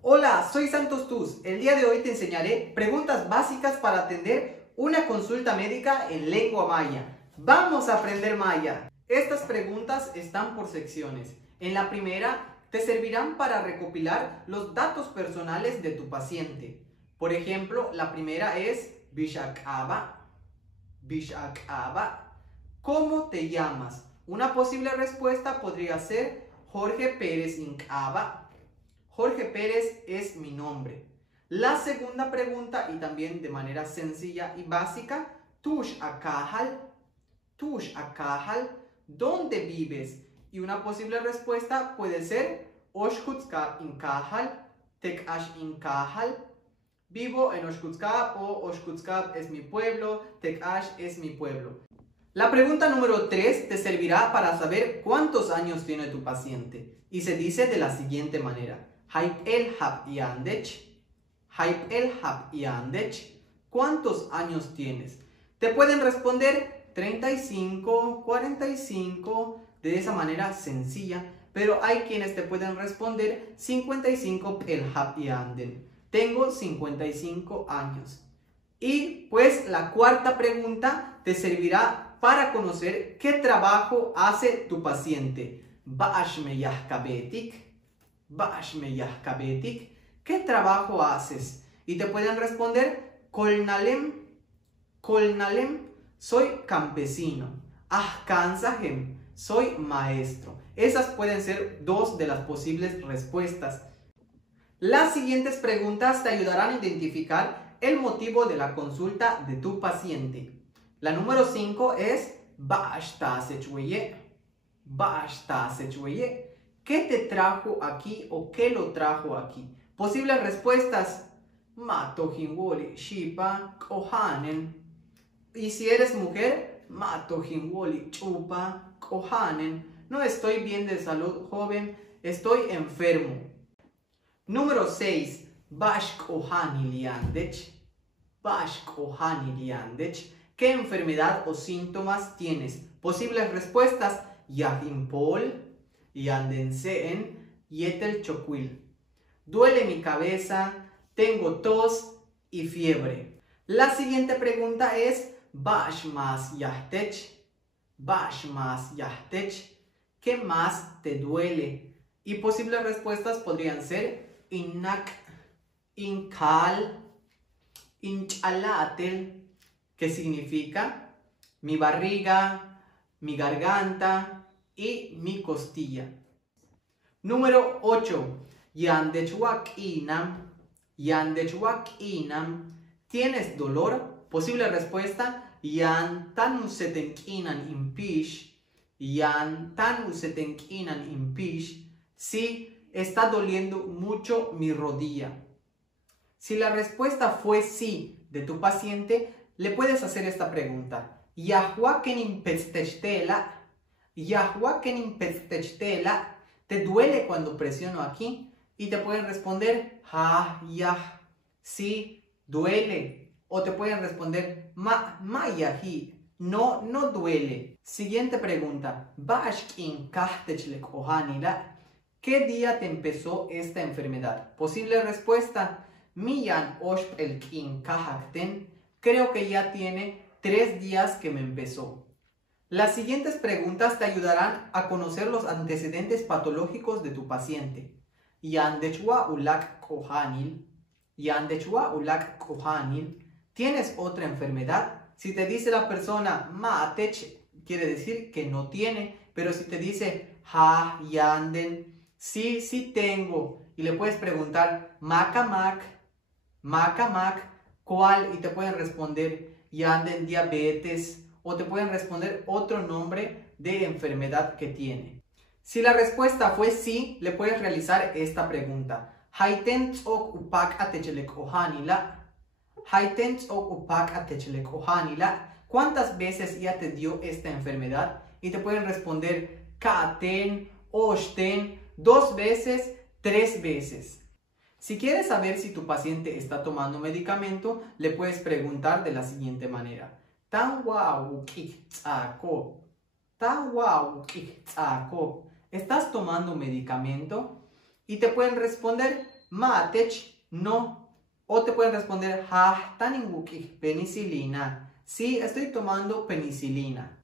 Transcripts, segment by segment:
Hola, soy Santos Tus. El día de hoy te enseñaré preguntas básicas para atender una consulta médica en lengua maya. ¡Vamos a aprender maya! Estas preguntas están por secciones. En la primera, te servirán para recopilar los datos personales de tu paciente. Por ejemplo, la primera es Bishakaba. Bishakaba. ¿Cómo te llamas? Una posible respuesta podría ser Jorge Pérez Incaba. Jorge Pérez es mi nombre. La segunda pregunta, y también de manera sencilla y básica, Tush Akahal. Tush Akahal. ¿Dónde vives? Y una posible respuesta puede ser Oshkutskab Inkahal, Tekash Inkahal. Vivo en Oshkutskab o Oshkutskab es mi pueblo, Tekash es mi pueblo. La pregunta número 3 te servirá para saber cuántos años tiene tu paciente. Y se dice de la siguiente manera. Haip el hab yandech. Haip el hab yandech. ¿Cuántos años tienes? Te pueden responder 35, 45, de esa manera sencilla. Pero hay quienes te pueden responder 55 el hab yanden. Tengo 55 años. Y pues la cuarta pregunta te servirá para conocer qué trabajo hace tu paciente. ¿Qué trabajo haces? Y te pueden responder Kolnalem, soy campesino. Ahkansahem, soy maestro. Esas pueden ser dos de las posibles respuestas. Las siguientes preguntas te ayudarán a identificar el motivo de la consulta de tu paciente. La número 5 es ¿qué te trajo aquí o qué lo trajo aquí? Posibles respuestas: Matohinwoli, Shipa, Kohanen. Y si eres mujer, Matohinwoli, Chupa, Kohanen. No estoy bien de salud, joven, estoy enfermo. Número 6. ¿Qué enfermedad o síntomas tienes? Posibles respuestas: Yahimpol, Yandenseen, Yetel Choquil. Duele mi cabeza, tengo tos y fiebre. La siguiente pregunta es ¿qué más te duele? Y posibles respuestas podrían ser Innak, Inkal, Inchalatel, que significa mi barriga, mi garganta y mi costilla. Número 8. Yandechwak-inam. ¿Tienes dolor? Posible respuesta: Yantanusetenkinan impish. Yantanusetenkinan impish. Sí, está doliendo mucho mi rodilla. Si la respuesta fue sí de tu paciente, le puedes hacer esta pregunta. ¿Te duele cuando presiono aquí? Y te pueden responder sí, duele. O te pueden responder no duele. Siguiente pregunta. ¿Qué día te empezó esta enfermedad? Posible respuesta: creo que ya tiene 3 días que me empezó. Las siguientes preguntas te ayudarán a conocer los antecedentes patológicos de tu paciente. ¿Tienes otra enfermedad? Si te dice la persona quiere decir que no tiene, pero si te dice sí tengo, y le puedes preguntar ¿cuál? Y te pueden responder Yanden diabetes, o te pueden responder otro nombre de enfermedad que tiene. Si la respuesta fue sí, le puedes realizar esta pregunta. ¿Cuántas veces ya te dio esta enfermedad? Y te pueden responder Katen, Oshten, 2 veces, 3 veces. Si quieres saber si tu paciente está tomando medicamento, le puedes preguntar de la siguiente manera. ¿Estás tomando medicamento? Y te pueden responder Matech, no. O te pueden responder, penicilina. Sí, estoy tomando penicilina.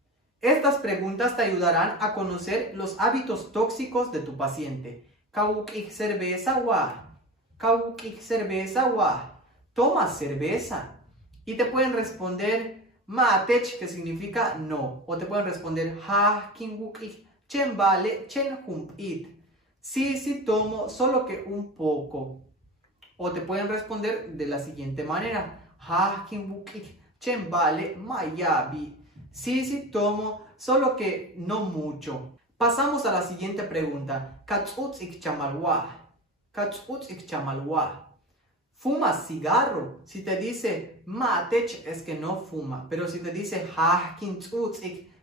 Estas preguntas te ayudarán a conocer los hábitos tóxicos de tu paciente. Cerveza wa. Cerveza wa. ¿Tomas cerveza? Y te pueden responder matech, que significa no. O te pueden responder chen vale, chen humpit. Sí, sí tomo, solo que un poco. O te pueden responder de la siguiente manera. Chen vale, mayabi. Sí, sí tomo, solo que no mucho. Pasamos a la siguiente pregunta. ¿Fumas cigarro? Si te dice matech es que no fuma. Pero si te dice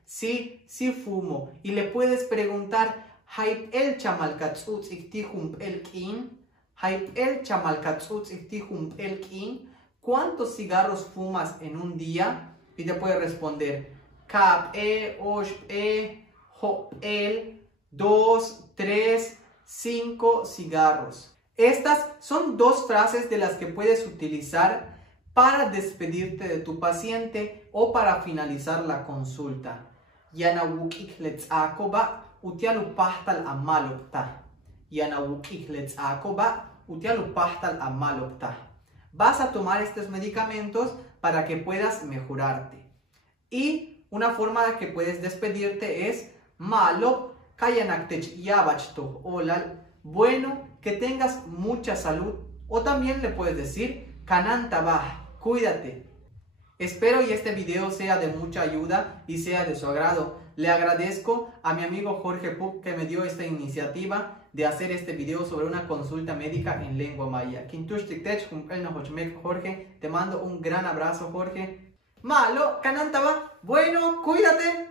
sí, sí fumo. Y le puedes preguntar el ¿cuántos cigarros fumas en un día? Y te puede responder el 2, 3, 5 cigarros. Estas son dos frases de las que puedes utilizar para despedirte de tu paciente o para finalizar la consulta. Vas a tomar estos medicamentos para que puedas mejorarte. Y una forma de que puedes despedirte es malo kayanaktech yabachto olal. Bueno, que tengas mucha salud. O también le puedes decir kanantabah, cuídate. Espero y este video sea de mucha ayuda y sea de su agrado. Le agradezco a mi amigo Jorge Puc que me dio esta iniciativa de hacer este video sobre una consulta médica en lengua maya. Jorge, te mando un gran abrazo, Jorge. Malo, kanantaba, bueno, cuídate.